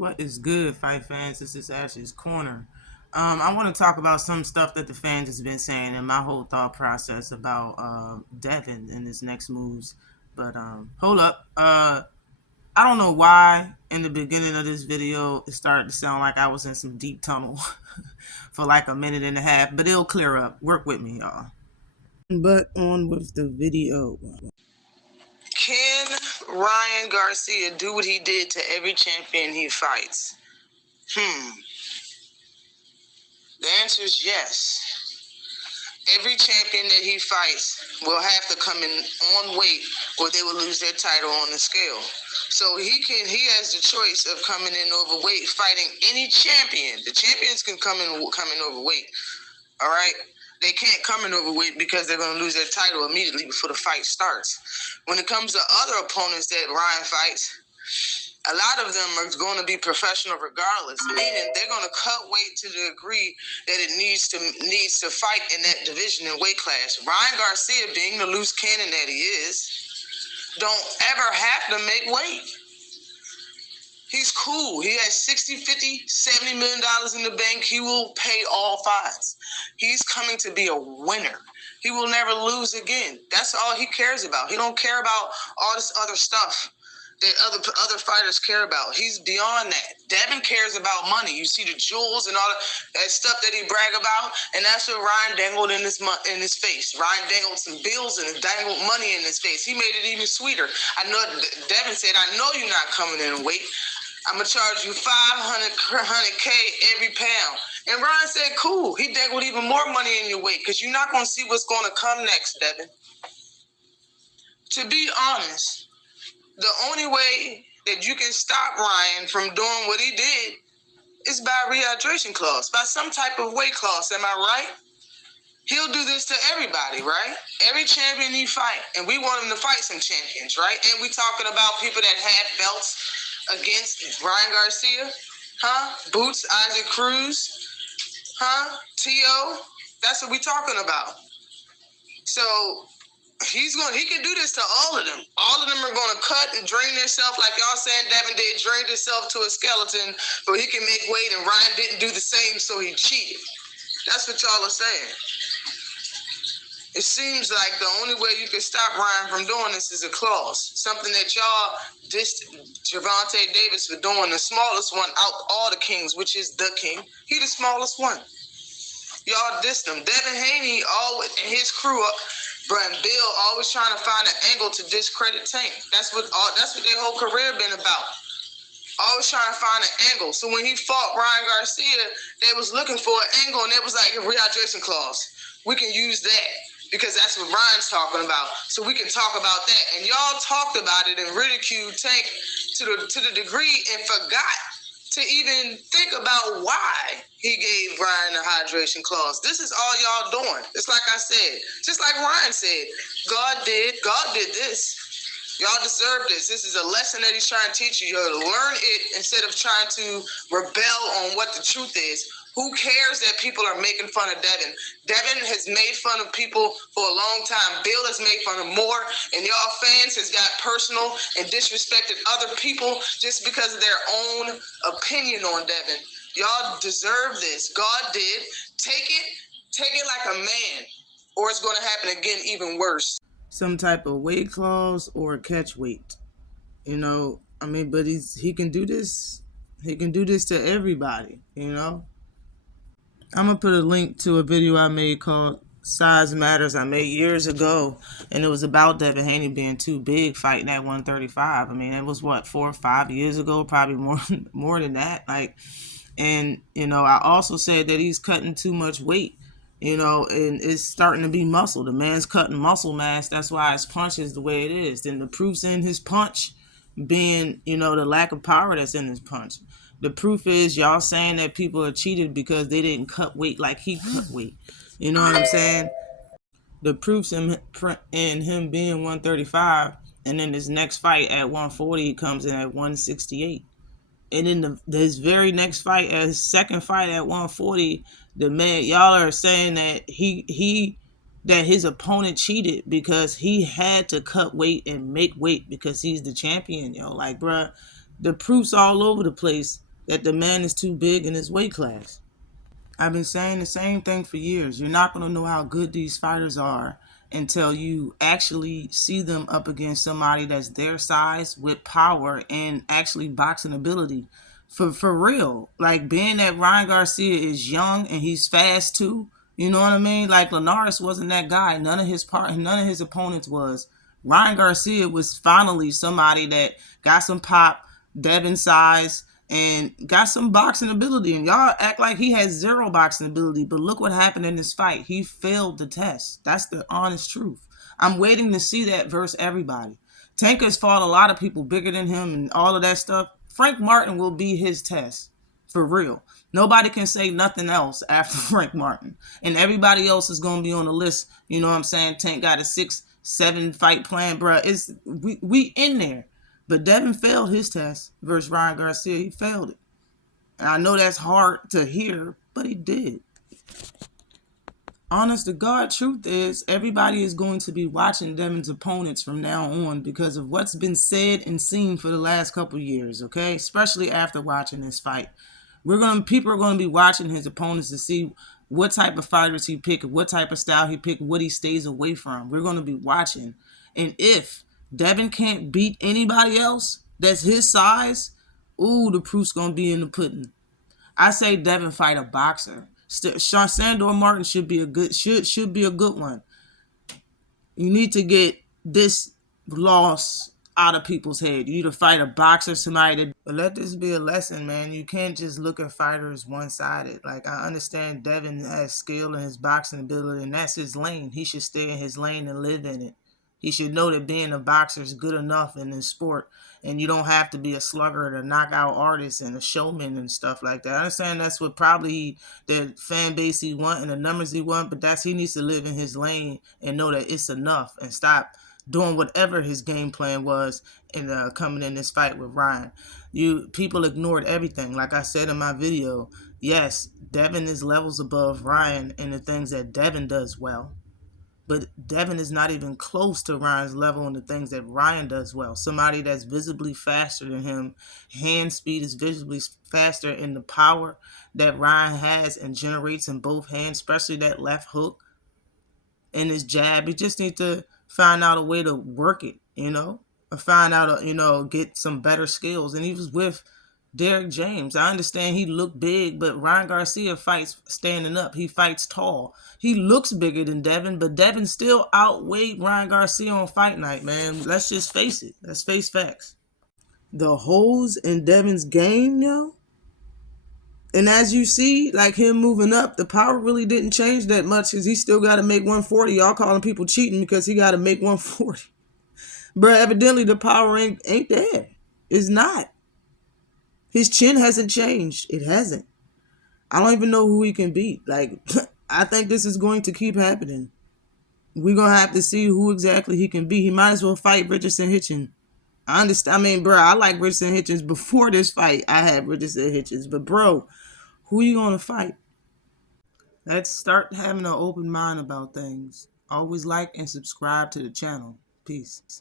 What is good, fight fans? This is Ashley's Corner. I want to talk about some stuff that the fans has been saying and my whole thought process about Devin and his next moves. But hold up. I don't know why in the beginning of this video it started to sound like I was in some deep tunnel for like a minute and a half, but it'll clear up. Work with me, y'all. But on with the video. Can Ryan Garcia do what he did to every champion he fights? The answer is yes. Every champion that he fights will have to come in on weight or they will lose their title on the scale. So he has the choice of coming in overweight, fighting any champion. The champions can come in overweight. All right? They can't come in overweight because they're going to lose their title immediately before the fight starts. When it comes to other opponents that Ryan fights, a lot of them are going to be professional regardless, meaning they're going to cut weight to the degree that it needs to fight in that division and weight class. Ryan Garcia, being the loose cannon that he is, don't ever have to make weight. He's cool. He has $60, $50, $70 million in the bank. He will pay all fights. He's coming to be a winner. He will never lose again. That's all he cares about. He don't care about all this other stuff that other fighters care about. He's beyond that. Devin cares about money. You see the jewels and all that stuff that he brag about, and that's what Ryan dangled in his face. Ryan dangled some bills and dangled money in his face. He made it even sweeter. I know Devin said, "I know you're not coming in weight. I'm going to charge you $500K every pound." And Ryan said, cool. He dangled even more money in your weight because you're not going to see what's going to come next, Devin. To be honest, the only way that you can stop Ryan from doing what he did is by a rehydration clause, by some type of weight clause. Am I right? He'll do this to everybody, right? Every champion he fight. And we want him to fight some champions, right? And we talking about people that had belts against Ryan Garcia, Boots, Isaac Cruz, T.O. That's what we talking about. So he can do this to all of them. All of them are going to cut and drain themselves, like y'all saying Devin did, drained himself to a skeleton so he can make weight, and Ryan didn't do the same, so he cheated. That's what y'all are saying. It seems like the only way you can stop Ryan from doing this is a clause. Something that y'all dissed Gervonta Davis for doing, the smallest one out all the kings, which is the king. He the smallest one. Y'all dissed him. Devin Haney always, and his crew, and Bill always trying to find an angle to discredit Tank. That's what their whole career been about. Always trying to find an angle. So when he fought Ryan Garcia, they was looking for an angle, and it was like a rehydration clause. We can use that because that's what Ryan's talking about. So we can talk about that. And y'all talked about it and ridiculed Tank to the degree and forgot to even think about why he gave Ryan a hydration clause. This is all y'all doing. It's like I said, just like Ryan said, God did this. Y'all deserve this. This is a lesson that he's trying to teach you. You to learn it instead of trying to rebel on what the truth is. Who cares that people are making fun of Devin? Devin has made fun of people for a long time. Bill has made fun of more, and y'all fans has got personal and disrespected other people just because of their own opinion on Devin. Y'all deserve this. God did. Take it like a man, or it's going to happen again even worse. Some type of weight clause or catch weight. But he can do this. He can do this to everybody, I'm going to put a link to a video I made called Size Matters I made years ago, and it was about Devin Haney being too big fighting at 135. It was 4 or 5 years ago, probably more than that. I also said that he's cutting too much weight, and it's starting to be muscle. The man's cutting muscle mass. That's why his punch is the way it is. Then the proof's in his punch being, the lack of power that's in his punch. The proof is y'all saying that people are cheated because they didn't cut weight like he cut weight. You know what I'm saying? The proof's in him being 135, and then his next fight at 140, he comes in at 168. And in his very next fight, his second fight at 140, the man, y'all are saying that that his opponent cheated because he had to cut weight and make weight because he's the champion, bruh. The proof's all over the place that the man is too big in his weight class. I've been saying the same thing for years. You're not going to know how good these fighters are until you actually see them up against somebody that's their size with power and actually boxing ability. For real. Like, being that Ryan Garcia is young and he's fast too. You know what I mean? Like, Linares wasn't that guy. None of his opponents was. Ryan Garcia was finally somebody that got some pop, Devin size, and got some boxing ability. And y'all act like he has zero boxing ability, but look what happened in this fight. He failed the test. That's the honest truth. I'm waiting to see that versus everybody. Tank has fought a lot of people bigger than him and all of that stuff. Frank Martin will be his test. For real. Nobody can say nothing else after Frank Martin. And everybody else is going to be on the list. You know what I'm saying? Tank got a 6-7 fight plan, bro. We in there. But Devin failed his test versus Ryan Garcia. He failed it. And I know that's hard to hear, but he did. Honest to God, truth is, everybody is going to be watching Devin's opponents from now on because of what's been said and seen for the last couple years, okay? Especially after watching this fight. People are going to be watching his opponents to see what type of fighters he picked, what type of style he picked, what he stays away from. We're going to be watching. And if Devin can't beat anybody else that's his size, ooh, the proof's going to be in the pudding. I say Devin fight a boxer. Sandor Martin should be a good one. You need to get this loss out of people's head. You need to fight a boxer, somebody that. But let this be a lesson, man. You can't just look at fighters one-sided. Like, I understand Devin has skill in his boxing ability, and that's his lane. He should stay in his lane and live in it. He should know that being a boxer is good enough in this sport, and you don't have to be a slugger and a knockout artist and a showman and stuff like that. I understand that's what probably the fan base he want and the numbers he want, but he needs to live in his lane and know that it's enough and stop doing whatever his game plan was in coming in this fight with Ryan. People ignored everything. Like I said in my video, yes, Devin is levels above Ryan in the things that Devin does well. But Devin is not even close to Ryan's level in the things that Ryan does well. Somebody that's visibly faster than him. Hand speed is visibly faster, in the power that Ryan has and generates in both hands, especially that left hook and his jab. He just needs to find out a way to work it, or find out, get some better skills. And he was with Derek James. I understand he looked big, but Ryan Garcia fights standing up. He fights tall. He looks bigger than Devin, but Devin still outweighed Ryan Garcia on fight night, man. Let's just face it. Let's face facts. The holes in Devin's game, yo. And as you see, like him moving up, the power really didn't change that much because he still got to make 140. Y'all calling people cheating because he got to make 140. But evidently the power ain't there. It's not. His chin hasn't changed. It hasn't. I don't even know who he can beat. Like, I think this is going to keep happening. We're going to have to see who exactly he can beat. He might as well fight Richardson Hitchens. I understand. I mean, bro, I like Richardson Hitchens. Before this fight, I had Richardson Hitchens. But, bro, who you going to fight? Let's start having an open mind about things. Always like and subscribe to the channel. Peace.